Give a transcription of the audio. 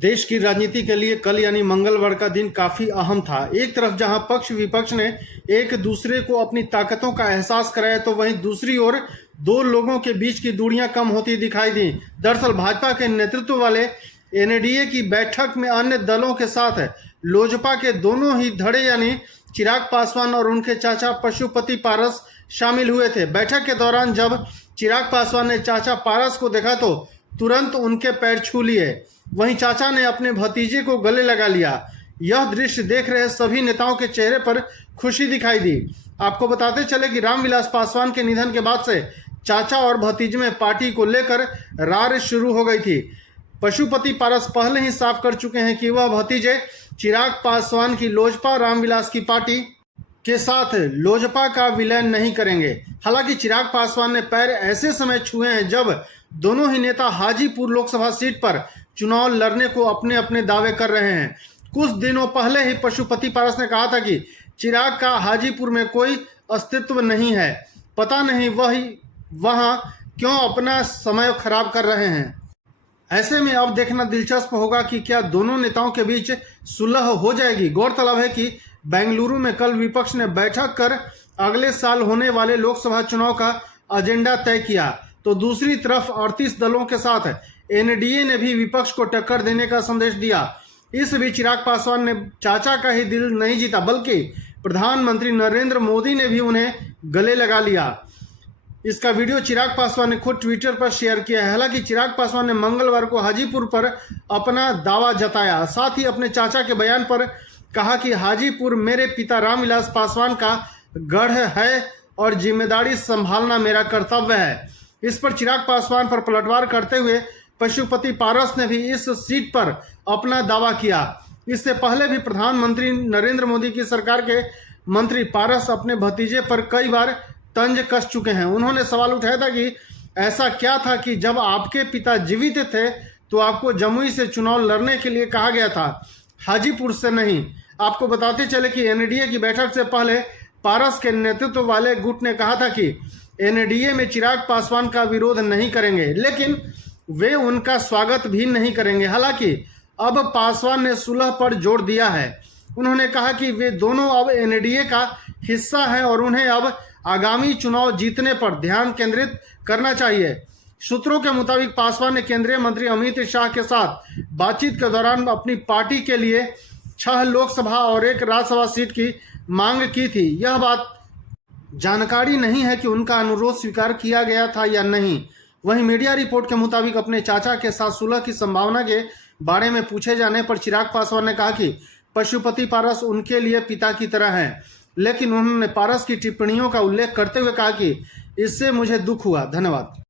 देश की राजनीति के लिए कल यानी मंगलवार का दिन काफी अहम था। एक तरफ जहां पक्ष विपक्ष ने एक दूसरे को अपनी ताकतों का एहसास कराया, तो वहीं दूसरी ओर दो लोगों के बीच की दूरियां कम होती दिखाई दी। दरअसल भाजपा के नेतृत्व वाले एनडीए की बैठक में अन्य दलों के साथ लोजपा के दोनों ही धड़े यानी चिराग पासवान और उनके चाचा पशुपति पारस शामिल हुए थे। बैठक के दौरान जब चिराग पासवान ने चाचा पारस को देखा तो तुरंत उनके पैर छू लिए। वहीं चाचा ने अपने भतीजे को गले लगा लिया। यह दृश्य देख रहे सभी नेताओं के चेहरे पर खुशी दिखाई दी। आपको बताते चले कि रामविलास पासवान के निधन के बाद से चाचा और भतीजे में पार्टी को लेकर रार शुरू हो गई थी। पशुपति पारस पहले ही साफ कर चुके हैं कि वह भतीजे चिराग पासवान की लोजपा रामविलास की पार्टी के साथ लोजपा का विलय नहीं करेंगे। हालांकि चिराग पासवान ने पैर ऐसे समय छुए हैं जब दोनों ही नेता हाजीपुर लोकसभा सीट पर चुनाव लड़ने को अपने अपने दावे कर रहे हैं। कुछ दिनों पहले ही पशुपति पारस ने कहा था कि चिराग का हाजीपुर में कोई अस्तित्व नहीं है, पता नहीं वहां क्यों अपना समय खराब कर रहे हैं। ऐसे में अब देखना दिलचस्प होगा कि क्या दोनों नेताओं के बीच सुलह हो जाएगी। गौरतलब है कि बेंगलुरु में कल विपक्ष ने बैठक कर अगले साल होने वाले लोकसभा चुनाव का एजेंडा तय किया, तो दूसरी तरफ 38 दलों के साथ एनडीए ने भी विपक्ष को टक्कर देने का संदेश दिया। इस बीच चिराग पासवान ने चाचा का ही दिल नहीं जीता, बल्कि प्रधानमंत्री नरेंद्र मोदी ने भी उन्हें गले लगा लिया। इसका वीडियो चिराग पासवान ने खुद ट्विटर पर शेयर किया है। हालांकि चिराग पासवान ने मंगलवार को हाजीपुर पर अपना दावा जताया, साथ ही अपने चाचा के बयान पर कहा कि हाजीपुर मेरे पिता रामविलास पासवान का गढ़ है और जिम्मेदारी संभालना मेरा कर्तव्य है। इस पर चिराग पासवान पर पलटवार करते हुए पशुपति पारस ने भी इस सीट पर अपना दावा किया। इससे पहले भी प्रधानमंत्री नरेंद्र मोदी की सरकार के मंत्री पारस अपने भतीजे पर कई बार तंज कस चुके हैं। उन्होंने सवाल उठाया था कि ऐसा क्या था कि जब आपके पिता जीवित थे तो आपको जमुई से चुनाव लड़ने के लिए कहा गया था, हाजीपुर से नहीं। आपको बताते चले कि एनडीए की बैठक से पहले पारस के नेतृत्व वाले गुट ने कहा था कि एनडीए में चिराग पासवान का विरोध नहीं करेंगे, लेकिन वे उनका स्वागत भी नहीं करेंगे। हालांकि अब पासवान ने सुलह पर जोर दिया है। उन्होंने कहा कि वे दोनों अब एनडीए का हिस्सा हैं और उन्हें अब आगामी चुनाव जीतने पर ध्यान केंद्रित करना चाहिए। सूत्रों के मुताबिक पासवान ने केंद्रीय मंत्री अमित शाह के साथ बातचीत के दौरान अपनी पार्टी के लिए 6 लोकसभा और 1 राज्यसभा सीट की मांग की थी। यह बात जानकारी नहीं है कि उनका अनुरोध स्वीकार किया गया था या नहीं। वहीं मीडिया रिपोर्ट के मुताबिक अपने चाचा के साथ सुलह की संभावना के बारे में पूछे जाने पर चिराग पासवान ने कहा कि पशुपति पारस उनके लिए पिता की तरह हैं, लेकिन उन्होंने पारस की टिप्पणियों का उल्लेख करते हुए कहा कि इससे मुझे दुख हुआ। धन्यवाद।